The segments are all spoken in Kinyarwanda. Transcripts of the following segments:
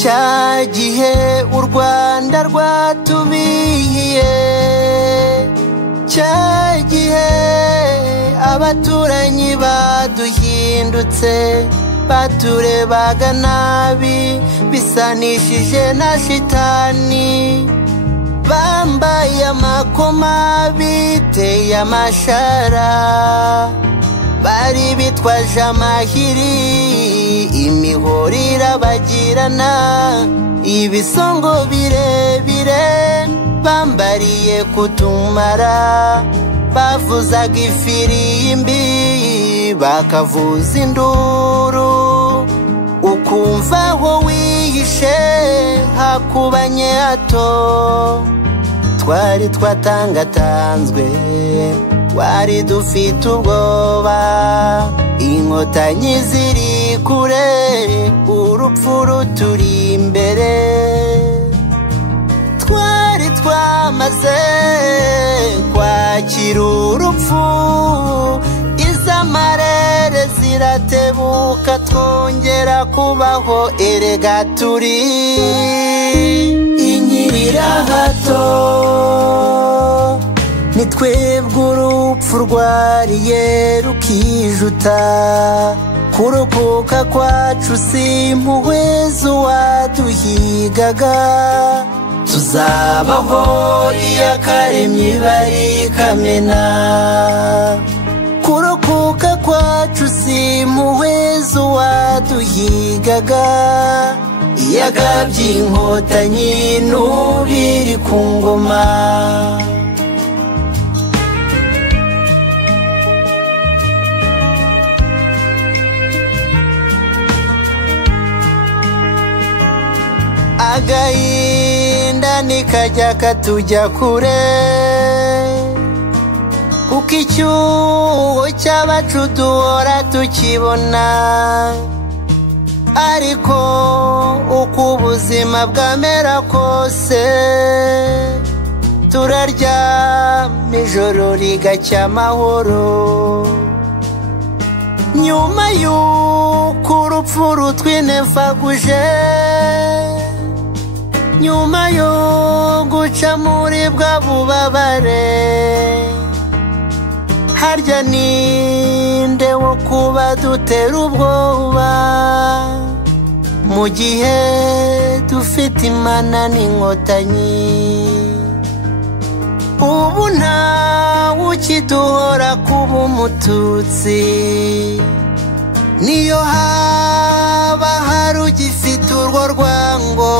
cyagihe u Rwanda rwatubihiye, cyagihe abaturanyi baduhindutse, baturebaga nabi bisanishije na shitani, bambaye amakoma biteye amashara, bari bitwaje amahiri, imihoro irabagirana, ibisongo birebire bambariye kutumara, bavuzaga ifirimbi bakavuza induru, ukumva aho wihishe hakubanye hato, twari twatangatanzwe, wari dufite ubwoba, inkotanyi ziri kure, urupfu ruturi imbere, twari twamaze kwakira urupfu, iz'amarere ziratebuka, twongera kubaho, erega turi inkirira hato, ni twebwe urupfu rwariye rukijuta, kurokoka kwacu si impuhwe z'uwaduhigaga, tuzabaho iyakaremye barikamena, kurokoka kwacu si impuhwe z'uwaduhigaga, iyagabye inkotanyi n'ubiri ku ngoma. Agahinda nikajya katujya kure, kuko icyuho cy'abacu duhora tukibona, ariko uko ubuzima bwamera kose, turaryama ijoro rigacya amahoro, nyuma y'uko urupfu rutwinefaguje, nyuma yo guca muri bwa bubabare, harya ninde wo kuba dutera ubwoba, mu gihe dufite Imana n'inkotanyi, ubu ntawe ukiduhora kuba umututsi, niyo haba hari ugifite urwo rwango,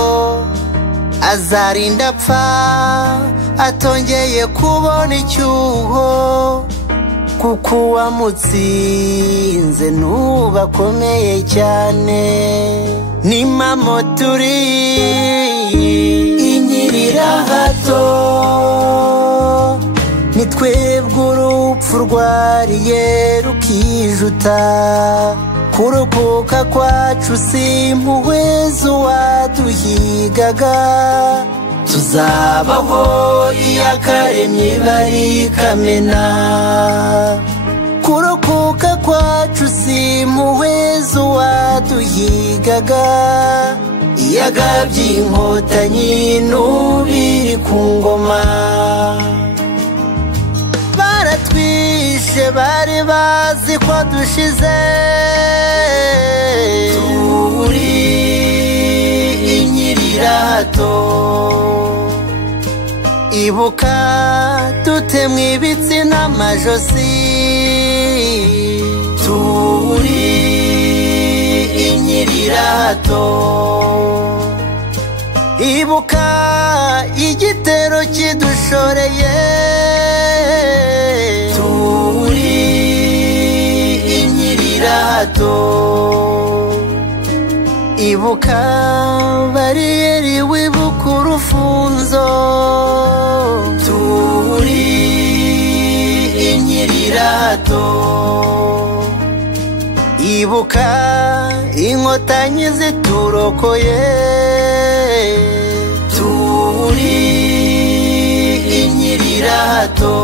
azarinda apfa atongeye kubona icyuho, kuko uwamutsinze n'ubu akomeye cyane, ni mamo turi inkirira hato, ni twebwe urupfu rwariye rukijuta, kurokoka kwacu si impuhwe z'uwaduhigaga, tuzabaho iyakaremye barikamena, kurokoka kwacu si impuhwe z'uwaduhigaga, iyagabye inkotanyi n'ubiri ku ngoma, baratwishe bari bazi ko dushize, turi inkirira hato, ibuka dutemwe ibitsi n'amajosi, turi inkirira hato, ibuka igitero kidushoreye, turi inkirira hato, ibuka bariyeri wibuka urufunzo, turi inkirira hato, ibuka inkotanyi ziturokoye, turi inkirira hato,